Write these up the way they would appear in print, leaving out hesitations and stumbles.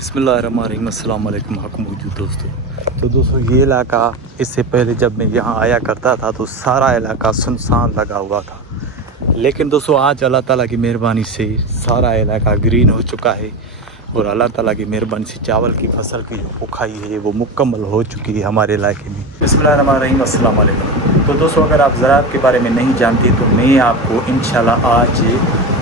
बिस्मिल्लाहिर्रहमानिर्रहीम, अस्सलाम वालेकुम हक मौजूद दोस्तों। तो दोस्तों ये इलाका इससे पहले जब मैं यहाँ आया करता था तो सारा इलाका सुनसान लगा हुआ था, लेकिन दोस्तों आज अल्लाह ताला की मेहरबानी से सारा इलाका ग्रीन हो चुका है और अल्लाह ताला की मेहरबानी से चावल की फसल की जो पुखाई है वो मुकम्मल हो चुकी है हमारे इलाके में। बिस्मिल्लाहिर्रहमानिर्रहीम, अस्सलाम वालेकुम। तो दोस्तों अगर आप ज़राअत के बारे में नहीं जानते तो मैं आपको इंशाल्लाह आज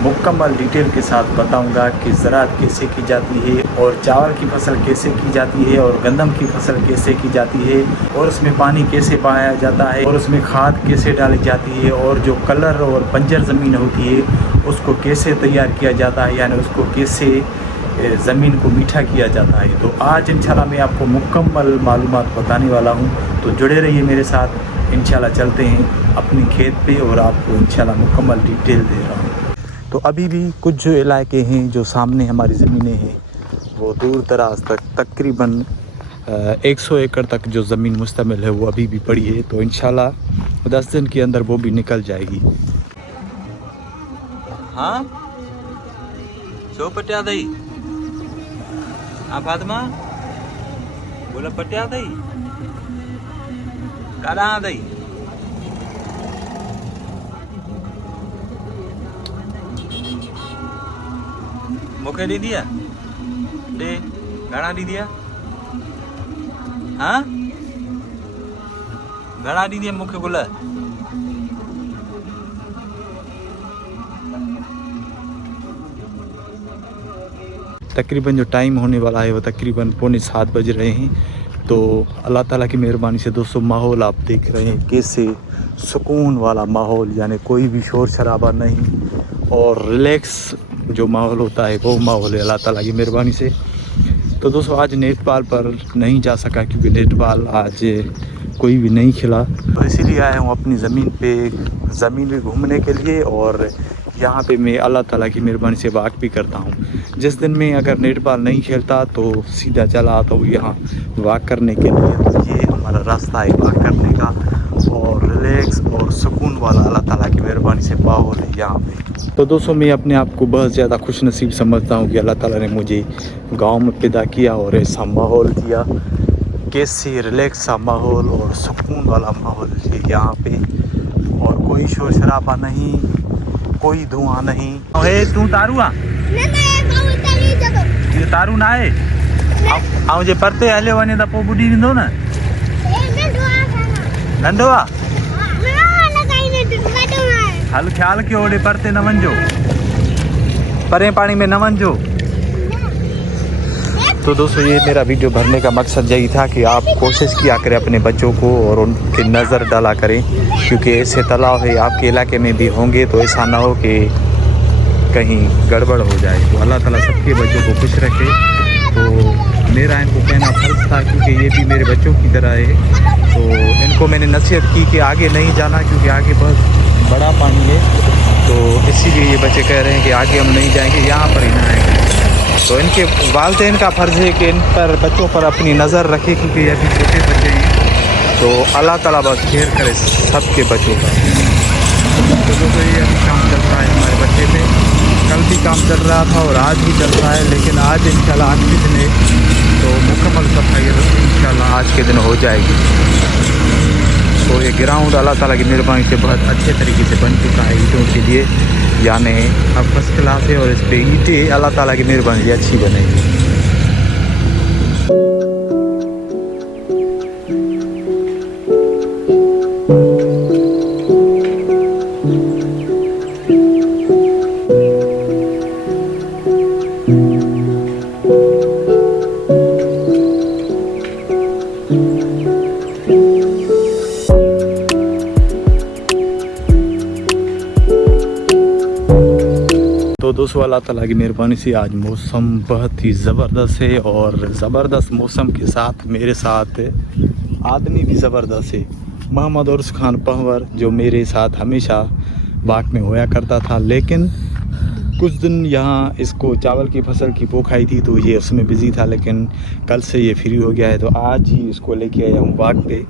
मुकम्मल डिटेल के साथ बताऊंगा कि ज़राअत कैसे की जाती है और चावल की फसल कैसे की जाती है और गंदम की फसल कैसे की जाती है और उसमें पानी कैसे बहाया जाता है और उसमें खाद कैसे डाली जाती है और जो कलर और बंजर ज़मीन होती है उसको कैसे तैयार किया जाता है, यानी उसको कैसे ज़मीन को मीठा किया जाता है। तो आज इंशाल्लाह मैं आपको मुकम्मल मालूमात बताने वाला हूँ, तो जुड़े रहिए मेरे साथ। इंशाल्लाह चलते हैं अपने खेत पे और आपको इंशाल्लाह मुकम्मल डिटेल दे रहा हूँ। तो अभी भी कुछ जो इलाके हैं जो सामने हमारी ज़मीनें हैं वो दूर दराज तक तकरीबन 100 एकड़ तक जो ज़मीन मुश्तमिल है वो अभी भी पड़ी है। तो इंशाल्लाह 10 दिन के अंदर वो भी निकल जाएगी। हाँ सो पटिया दई हाँ फातिमा बोला पटिया दई काड़ा दई मुखे दी दिया दे घना दी दिया हाँ घना दी दिया मुखे बोला तकरीबन जो टाइम होने वाला है वो तकरीबन 6:45 बज रहे हैं। तो अल्लाह ताला की मेहरबानी से दोस्तों माहौल आप देख रहे हैं कैसे सुकून वाला माहौल, यानी कोई भी शोर शराबा नहीं और रिलैक्स जो माहौल होता है वो माहौल है अल्लाह ताला की मेहरबानी से। तो दोस्तों आज नेटपाल पर नहीं जा सका क्योंकि नेटपाल आज कोई भी नहीं खिला, तो इसीलिए आया हूँ अपनी ज़मीन पे घूमने के लिए और यहाँ पे मैं अल्लाह ताला की मेहरबानी से वाक भी करता हूँ। जिस दिन में अगर नेटपाल नहीं खेलता तो सीधा चला आता हूँ यहाँ वाक करने के लिए। तो ये हमारा रास्ता है वाक करने का और रिलैक्स और सुकून वाला अल्लाह ताला की मेहरबानी से माहौल है यहाँ पे। तो दोस्तों मैं अपने आप को बहुत ज़्यादा खुश नसीब समझता हूँ कि अल्लाह ताला ने मुझे गाँव में पैदा किया और ऐसा माहौल दिया, कैसे रिलैक्स सा माहौल और सुकून वाला माहौल है यहाँ पे और कोई शोर शराबा नहीं, कोई धुआं नहीं। हे तू तारू आ ये तारू ना है आऊं जे परते हले वने त पो बुडी वेंदो न नंढो आ हल ख्याल कयो ओडे परते न वञो, परे पानी में न वञो। तो दोस्तों ये मेरा वीडियो भरने का मकसद यही था कि आप कोशिश किया करें अपने बच्चों को और उनकी नज़र डाला करें, क्योंकि ऐसे तालाब है आपके इलाके में भी होंगे तो ऐसा ना हो कि कहीं गड़बड़ हो जाए। तो अल्लाह ताला सबके बच्चों को खुश रखे। तो मेरा इनको कहना फ़र्ज़ था क्योंकि ये भी मेरे बच्चों की तरह है। तो इनको मैंने नसीहत की कि आगे नहीं जाना क्योंकि आगे बहुत बड़ा पानी है, तो इसीलिए ये बच्चे कह रहे हैं कि आगे हम नहीं जाएंगे, यहाँ पर ही ना आएंगे। तो इनके वालिदैन का फ़र्ज़ है कि इन पर बच्चों पर अपनी नज़र रखें क्योंकि ये अभी छोटे बच्चे हैं। तो अल्लाह ताला बस खैर करे सबके बच्चों का। तो दोस्तों ये अभी काम चल रहा है हमारे बच्चे में, कल भी काम चल रहा था और आज भी चल रहा है, लेकिन आज इंशाल्लाह आज के दिन है तो मुकम्मल सफाई इंशाल्लाह आज के दिन हो जाएगी। तो ये ग्राउंड अल्लाह ताला की मेहरबानी से बहुत अच्छे तरीके से बन चुका है ईंटों के लिए, यानी अब फर्स्ट क्लास है और इस पर ईंटें अल्लाह ताला की मेहरबानी से अच्छी बनेगी। तो दोस्तों अल्लाह ताला की मेहरबानी से आज मौसम बहुत ही ज़बरदस्त है और ज़बरदस्त मौसम के साथ मेरे साथ आदमी भी ज़बरदस्त है, मोहम्मद उर्स खान पहवर, जो मेरे साथ हमेशा वाक में होया करता था, लेकिन कुछ दिन यहाँ इसको चावल की फसल की पोखाई थी तो ये उसमें बिज़ी था, लेकिन कल से ये फ्री हो गया है तो आज ही इसको लेके आया हूँ वाक पे।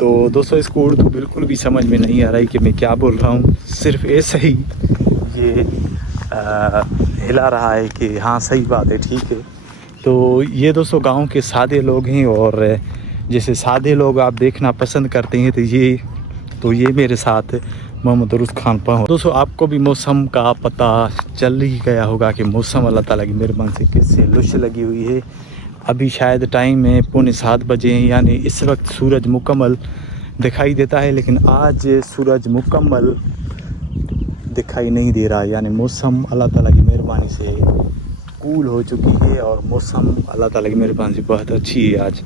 तो दोस्तों इसको उर्दू बिल्कुल भी समझ में नहीं आ रही कि मैं क्या बोल रहा हूँ, सिर्फ ऐसे ही ये हिला रहा है कि हाँ सही बात है, ठीक है, तो ये दोस्तों गांव के सादे लोग हैं, और जैसे सादे लोग आप देखना पसंद करते हैं तो ये मेरे साथ मोहम्मद अरूज खान पर। दोस्तों आपको भी मौसम का पता चल ही गया होगा कि मौसम अल्लाह ताला की मेहरबानी से किससे लुश लगी हुई है। अभी शायद टाइम है 6:45 बजे हैं, यानी इस वक्त सूरज मुकम्मल दिखाई देता है, लेकिन आज सूरज मुकम्मल दिखाई नहीं दे रहा है। यानी मौसम अल्लाह ताला की मेहरबानी से कूल हो चुकी है और मौसम अल्लाह ताला की मेहरबानी से बहुत अच्छी है आज।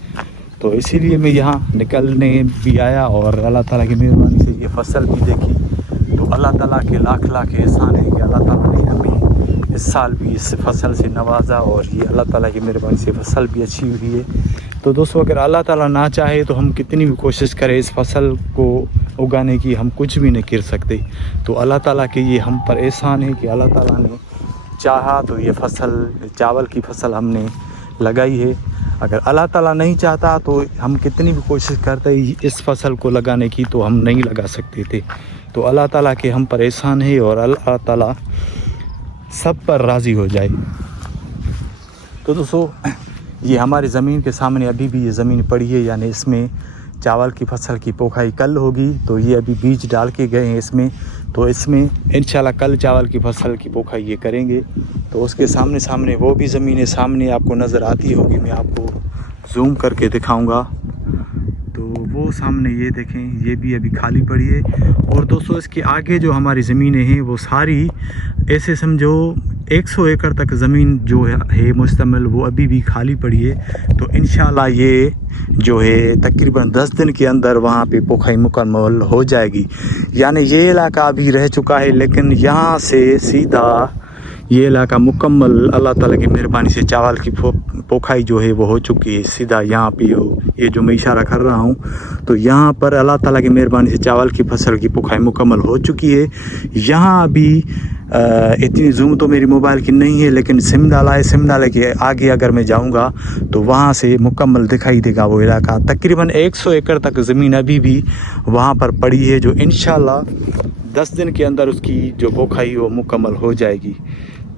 तो इसीलिए मैं यहाँ निकलने भी आया और अल्लाह ताला की मेहरबानी से ये फसल भी देखी। तो अल्लाह ताला के लाख लाख एहसान है कि अल्लाह ताला ने हमें इस साल भी इस फसल से नवाजा, और ये अल्लाह ताला की मेहरबानी से फसल भी अच्छी हुई है। तो दोस्तों अगर अल्लाह ताला ना चाहे तो हम कितनी भी कोशिश करें इस फसल को उगाने की, हम कुछ भी नहीं कर सकते। तो अल्लाह ताला के ये हम पर एहसान है कि अल्लाह ताला ने चाहा तो ये फसल, चावल की फसल हमने लगाई है। अगर अल्लाह ताला नहीं चाहता तो हम कितनी भी कोशिश करते इस फसल को लगाने की तो हम नहीं लगा सकते थे। तो अल्लाह ताला के हम पर एहसान है और अल्लाह ताला सब पर राज़ी हो जाए। तो दोस्तों ये हमारी ज़मीन के सामने अभी भी ये ज़मीन पड़ी है, यानी इसमें चावल की फसल की पोखाई कल होगी। तो ये अभी बीज डाल के गए हैं इसमें, तो इसमें इंशाल्लाह कल चावल की फसल की पोखाई ये करेंगे। तो उसके सामने वो भी ज़मीनें सामने आपको नज़र आती होगी, मैं आपको जूम करके दिखाऊंगा। तो वो सामने ये देखें, ये भी अभी खाली पड़ी है। और दोस्तों इसके आगे जो हमारी ज़मीनें हैं वो सारी ऐसे समझो 100 एकड़ तक ज़मीन जो है मुश्तमिल, वो अभी भी खाली पड़ी है। तो इंशाल्लाह ये जो है तकरीबन 10 दिन के अंदर वहाँ पे पोखाई मुकम्मल हो जाएगी। यानी ये इलाका अभी रह चुका है, लेकिन यहाँ से सीधा ये इलाका मुकम्मल अल्लाह ताला की मेहरबानी से चावल की पोखाई जो है वो हो चुकी है। सीधा यहाँ पे ये जो मैं इशारा कर रहा हूँ, तो यहाँ पर अल्लाह ताला की मेहरबानी से चावल की फसल की पोखाई मुकम्मल हो चुकी है। यहाँ अभी इतनी जूम तो मेरी मोबाइल की नहीं है, लेकिन सिम डाला है, सिम डाले के आगे अगर मैं जाऊँगा तो वहाँ से मुकम्मल दिखाई देगा वो इलाका। तकरीबन 100 एकड़ तक ज़मीन अभी भी वहाँ पर पड़ी है, जो इंशाल्लाह 10 दिन के अंदर उसकी जो पोखाई वो मुकम्मल हो जाएगी।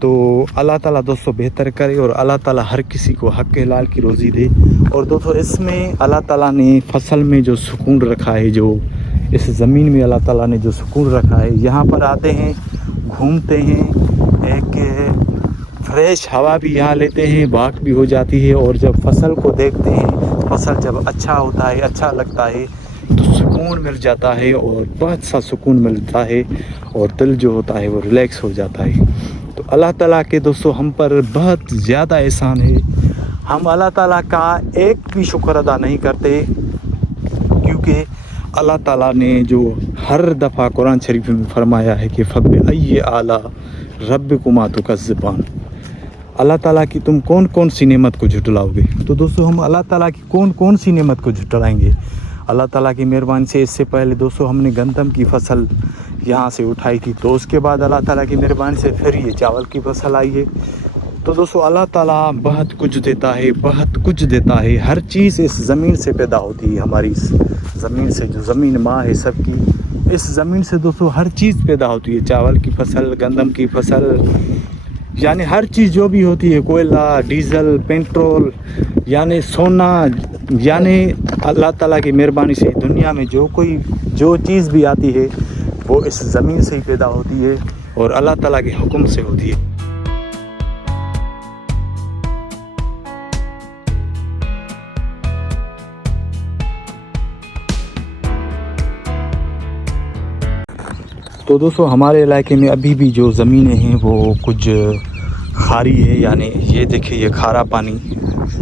तो अल्लाह ताला दोस्तों बेहतर करे और अल्लाह ताला हर किसी को हक़ हलाल की रोज़ी दे। और दोस्तों इसमें अल्लाह ताला ने फसल में जो सुकून रखा है, जो इस ज़मीन में अल्लाह ताला ने जो सुकून रखा है, यहाँ पर आते हैं, घूमते हैं, एक फ्रेश हवा भी यहाँ लेते हैं, वाक भी हो जाती है। और जब फसल को देखते हैं, फसल जब अच्छा होता है, अच्छा लगता है, तो सुकून मिल जाता है और बहुत सा सुकून मिलता है और दिल जो होता है वो रिलैक्स हो जाता है। तो अल्लाह ताला के दोस्तों हम पर बहुत ज़्यादा एहसान है। हम अल्लाह ताला का एक भी शुक्र अदा नहीं करते, क्योंकि अल्लाह ताला ने जो हर दफ़ा कुरान शरीफ में फरमाया है कि फ़बिअय्यि आला रब्बिकुमा तुकज़्ज़िबान, अल्लाह ताला की तुम कौन कौन सी नेमत को झुटलाओगे। तो दोस्तों हम अल्लाह ताला की कौन कौन सी नेमत को झुटलाएंगे। अल्लाह ताला की मेहरबानी से इससे पहले दोस्तों हमने गंदम की फसल यहाँ से उठाई थी, तो उसके बाद अल्लाह ताला की मेहरबानी से फिर ये चावल की फसल आई है। तो दोस्तों अल्लाह ताला बहुत कुछ देता है, बहुत कुछ देता है। हर चीज़ इस ज़मीन से पैदा होती है, हमारी इस ज़मीन से, जो ज़मीन माँ है सबकी, इस ज़मीन से दोस्तों हर चीज़ पैदा होती है। चावल की फसल, गंदम की फसल, यानी हर चीज़ जो भी होती है, कोयला, डीज़ल, पेट्रोल, यानी सोना, यानी अल्लाह ताला की मेहरबानी से दुनिया में जो चीज़ भी आती है वो इस ज़मीन से ही पैदा होती है और अल्लाह ताला के हुक्म से होती है। तो दोस्तों हमारे इलाके में अभी भी जो ज़मीनें हैं वो कुछ खारी है, यानी ये देखिए ये खारा पानी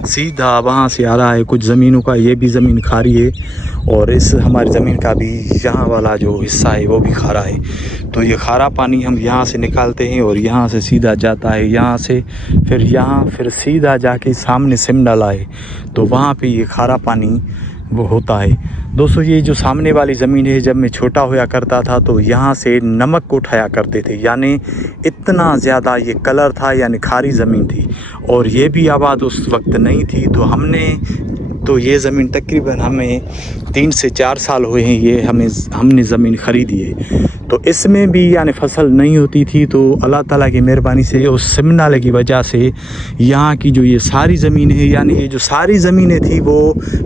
सीधा वहाँ से आ रहा है। कुछ ज़मीनों का ये भी ज़मीन खारी है और इस हमारी ज़मीन का भी यहाँ वाला जो हिस्सा है वो भी खारा है। तो ये खारा पानी हम यहाँ से निकालते हैं और यहाँ से सीधा जाता है, यहाँ से फिर सीधा जाके सामने सिमडाला है, तो वहाँ पे ये खारा पानी वो होता है। दोस्तों ये जो सामने वाली ज़मीन है, जब मैं छोटा होया करता था तो यहाँ से नमक उठाया करते थे, यानी इतना ज़्यादा ये कलर था, यानी खारी ज़मीन थी और ये भी आबाद उस वक्त नहीं थी। तो ये ज़मीन तकरीबन हमें 3 से 4 साल हुए हैं ये हमने ज़मीन ख़रीदी है। तो इसमें भी यानी फसल नहीं होती थी। तो अल्लाह ताला की मेहरबानी से उस सिमन नाले की वजह से यहाँ की जो ये सारी ज़मीन है, यानी ये जो सारी ज़मीनें थी वो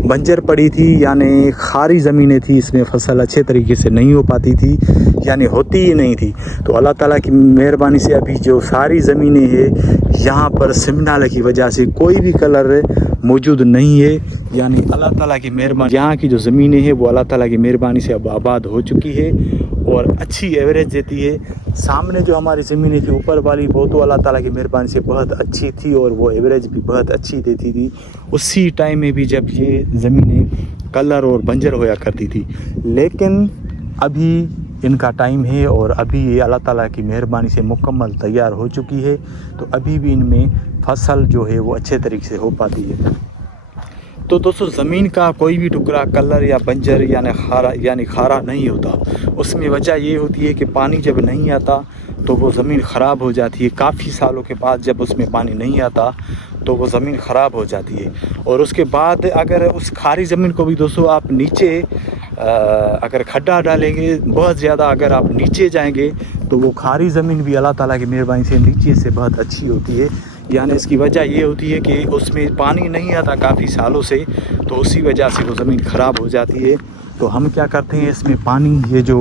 बंजर पड़ी थी, यानी खारी ज़मीनें थी, इसमें फसल अच्छे तरीके से नहीं हो पाती थी, यानी होती ही नहीं थी। तो अल्लाह ताला की मेहरबानी से अभी जो सारी ज़मीनें हैं यहाँ पर सिमन नाले की वजह से कोई भी कलर मौजूद नहीं है, यानी अल्लाह ताला की मेहरबानी, यहाँ की जो ज़मीनें हैं वो अल्लाह ताला की मेहरबानी से अब आबाद हो चुकी है और अच्छी एवरेज देती है। सामने जो हमारी ज़मीनें थी ऊपर वाली, वो तो अल्लाह ताला की मेहरबानी से बहुत अच्छी थी और वो एवरेज भी बहुत अच्छी देती थी उसी टाइम में भी जब ये ज़मीनें कलर और बंजर होया करती थी। लेकिन अभी इनका टाइम है और अभी ये अल्लाह ताला की मेहरबानी से मुकम्मल तैयार हो चुकी है। तो अभी भी इनमें फसल जो है वो अच्छे तरीके से हो पाती है। तो दोस्तों, ज़मीन का कोई भी टुकड़ा कलर या बंजर यानी खारा नहीं होता। उसमें वजह ये होती है कि पानी जब नहीं आता तो वो ज़मीन ख़राब हो जाती है। काफ़ी सालों के बाद जब उसमें पानी नहीं आता तो वो ज़मीन ख़राब हो जाती है। और उसके बाद अगर उस खारी ज़मीन को भी दोस्तों आप नीचे अगर खड्डा डालेंगे बहुत ज़्यादा, अगर आप नीचे जाएंगे तो वो खारी ज़मीन भी अल्लाह ताला की मेहरबानी से नीचे से बहुत अच्छी होती है। यानी इसकी वजह ये होती है कि उसमें पानी नहीं आता काफ़ी सालों से, तो उसी वजह से वो ज़मीन ख़राब हो जाती है। तो हम क्या करते हैं, इसमें पानी ये जो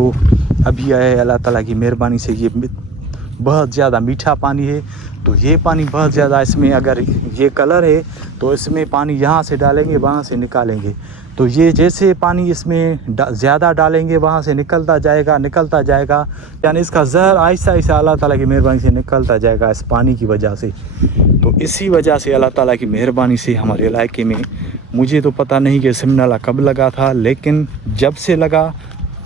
अभी आया है अल्लाह ताला की मेहरबानी से, ये बहुत ज़्यादा मीठा पानी है। तो ये पानी बहुत ज़्यादा, इसमें अगर ये कलर है तो इसमें पानी यहाँ से डालेंगे वहाँ से निकालेंगे, तो ये जैसे पानी इसमें ज़्यादा डालेंगे वहाँ से निकलता जाएगा, यानी इसका ज़हर आहिस्ता आहिस्ता अल्लाह ताला की मेहरबानी से निकलता जाएगा इस पानी की वजह से। तो इसी वजह से अल्लाह ताला की मेहरबानी से हमारे इलाके में, मुझे तो पता नहीं कि सिमन नाला कब लगा था, लेकिन जब से लगा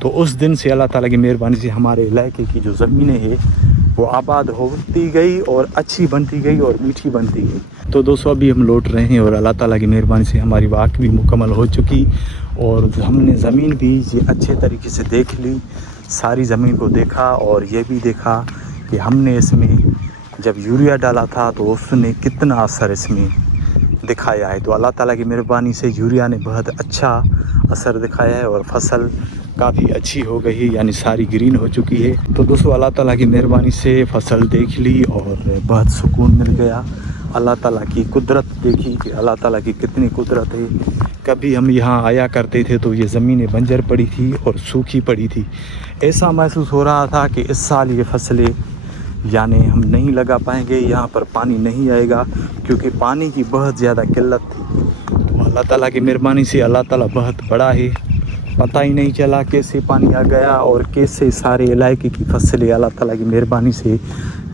तो उस दिन से अल्लाह ताला की मेहरबानी से हमारे इलाके की जो ज़मीनें हैं वो आबाद होती गई और अच्छी बनती गई और मीठी बनती गई। तो दोस्तों, अभी हम लौट रहे हैं और अल्लाह ताला की मेहरबानी से हमारी वाक़ भी मुकम्मल हो चुकी और हमने ज़मीन भी ये अच्छे तरीके से देख ली, सारी ज़मीन को देखा और ये भी देखा कि हमने इसमें जब यूरिया डाला था तो उसने कितना असर इसमें दिखाया है। तो अल्लाह ताला की मेहरबानी से यूरिया ने बहुत अच्छा असर दिखाया है और फसल काफ़ी अच्छी हो गई है, यानी सारी ग्रीन हो चुकी है। तो दोस्तों, अल्लाह ताला की मेहरबानी से फसल देख ली और बहुत सुकून मिल गया। अल्लाह ताला की कुदरत देखी कि अल्लाह ताला की कितनी कुदरत है। कभी हम यहाँ आया करते थे तो ये ज़मीनें बंजर पड़ी थी और सूखी पड़ी थी। ऐसा महसूस हो रहा था कि इस साल ये फसलें यानी हम नहीं लगा पाएंगे, यहाँ पर पानी नहीं आएगा क्योंकि पानी की बहुत ज़्यादा किल्लत थी। तो अल्लाह ताला की मेहरबानी से अल्लाह ताला बहुत बड़ा है, पता ही नहीं चला कैसे पानी आ गया और कैसे सारे इलाके की फसलें अल्लाह ताला की मेहरबानी से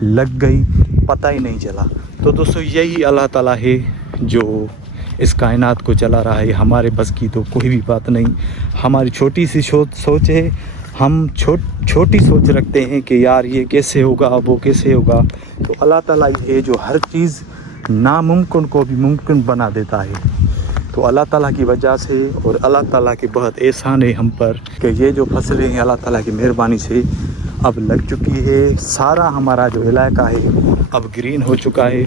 लग गई, पता ही नहीं चला। तो दोस्तों, यही अल्लाह ताला है जो इस कायनात को चला रहा है। हमारे बस की तो कोई भी बात नहीं, हमारी छोटी सी सोच है। हम छोटी सोच रखते हैं कि यार ये कैसे होगा, वो कैसे होगा। तो अल्लाह ताला है जो हर चीज़ नामुमकिन को भी मुमकिन बना देता है। तो अल्लाह ताला की वजह से और अल्लाह ताला के बहुत एहसान है हम पर कि ये जो फसलें हैं अल्लाह ताला की मेहरबानी से अब लग चुकी है। सारा हमारा जो इलाका है अब ग्रीन हो चुका है।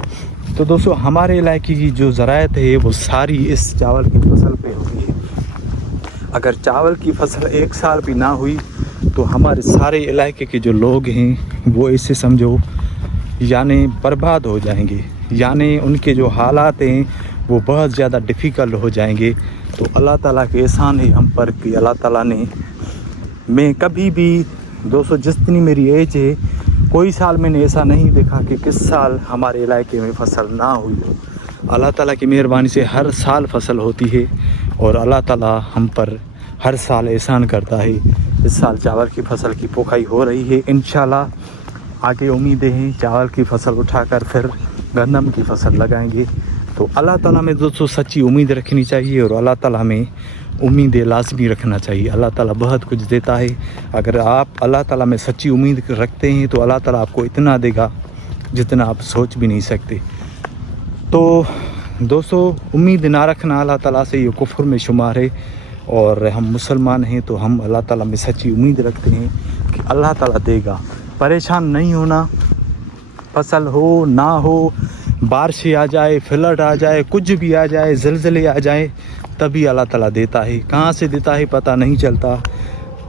तो दोस्तों, हमारे इलाके की जो ज़राअत है वो सारी इस चावल की फसल पे होती है। अगर चावल की फसल एक साल भी ना हुई तो हमारे सारे इलाके के जो लोग हैं वो ऐसे समझो यानी बर्बाद हो जाएंगे, यानी उनके जो हालात हैं वो बहुत ज़्यादा डिफ़िकल्ट हो जाएंगे। तो अल्लाह ताला के एहसान है हम पर कि अल्लाह ताला ने, मैं कभी भी दोस्तों जितनी मेरी एज है कोई साल मैंने ऐसा नहीं देखा कि किस साल हमारे इलाके में फसल ना हुई हो। अल्लाह ताला की मेहरबानी से हर साल फसल होती है और अल्लाह ताला हम पर हर साल एहसान करता है। इस साल चावल की फसल की पोखाई हो रही है, इंशाल्लाह आगे उम्मीदें हैं चावल की फसल उठाकर फिर गंदम की फसल लगाएंगे। तो अल्लाह ताला में दोस्तों सच्ची उम्मीद रखनी चाहिए और अल्लाह ताला में उम्मीद लाजमी रखना चाहिए। अल्लाह ताला बहुत कुछ देता है। अगर आप अल्लाह ताला में सच्ची उम्मीद रखते हैं तो अल्लाह ताला आपको इतना देगा जितना आप सोच भी नहीं सकते। तो दोस्तों, उम्मीद ना रखना अल्लाह ताला से ये कुफ्र में शुमार है और हम मुसलमान हैं तो हम अल्लाह ताला में सच्ची उम्मीद रखते हैं कि अल्लाह ताला देगा। परेशान नहीं होना, फसल हो ना हो, बारिश आ जाए, फ्लड आ जाए, कुछ भी आ जाए, ज़लज़ले आ जाए, तभी अल्लाह ताला देता है। कहाँ से देता है पता नहीं चलता।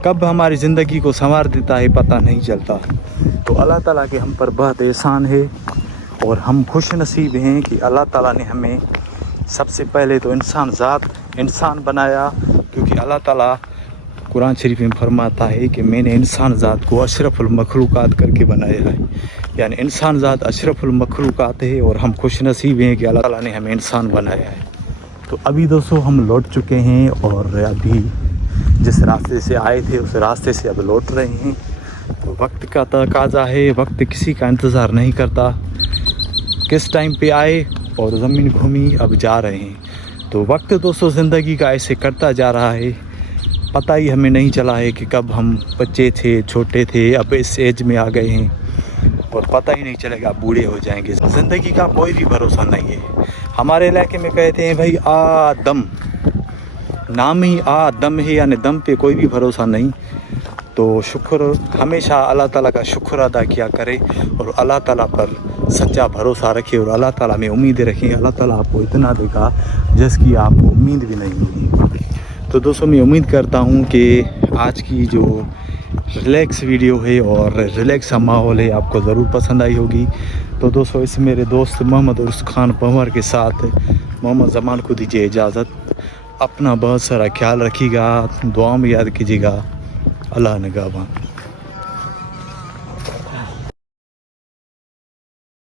कब हमारी ज़िंदगी को संवार देता है पता नहीं चलता। तो अल्लाह ताला के हम पर बहुत एहसान है और हम खुश नसीब हैं कि अल्लाह ताला ने हमें सबसे पहले तो इंसान बनाया, क्योंकि अल्लाह ताला कुरान शरीफ में फरमाता है कि मैंने इंसान ज़ात को अशरफुल मखलूक़ात करके बनाया है, यानी इंसान ज़ात अशरफुल मखलूक़ात है और हम खुश नसीब हैं कि अल्लाह ताला ने हमें इंसान बनाया है। तो अभी दोस्तों हम लौट चुके हैं और अभी जिस रास्ते से आए थे उस रास्ते से अब लौट रहे हैं। तो वक्त का तकाज़ा है, वक्त किसी का इंतज़ार नहीं करता, किस टाइम पे आए और ज़मीन घूमी अब जा रहे हैं। तो वक्त दोस्तों ज़िंदगी का ऐसे करता जा रहा है, पता ही हमें नहीं चला है कि कब हम बच्चे थे, छोटे थे, अब इस एज में आ गए हैं और पता ही नहीं चलेगा बूढ़े हो जाएंगे। ज़िंदगी का कोई भी भरोसा नहीं है। हमारे इलाके में कहते हैं भाई आदम, नाम ही आदम है, यानी दम पे कोई भी भरोसा नहीं। तो शुक्र, हमेशा अल्लाह ताला का शुक्र अदा किया करें और अल्लाह ताला पर सच्चा भरोसा रखें और अल्लाह ताला में उम्मीदें रखें। अल्लाह ताला आपको इतना देगा जिसकी आपको उम्मीद भी नहीं होगी। तो दोस्तों मैं उम्मीद करता हूँ कि आज की जो रिलैक्स वीडियो है और रिलैक्स सा माहौल है आपको ज़रूर पसंद आई होगी। तो दोस्तों इस मेरे दोस्त मोहम्मद उर्स खान पंवर के साथ मोहम्मद ज़मान को दीजिए इजाज़त। अपना बहुत सारा ख्याल रखिएगा, दुआ में याद कीजिएगा। अल्लाह निगहबान।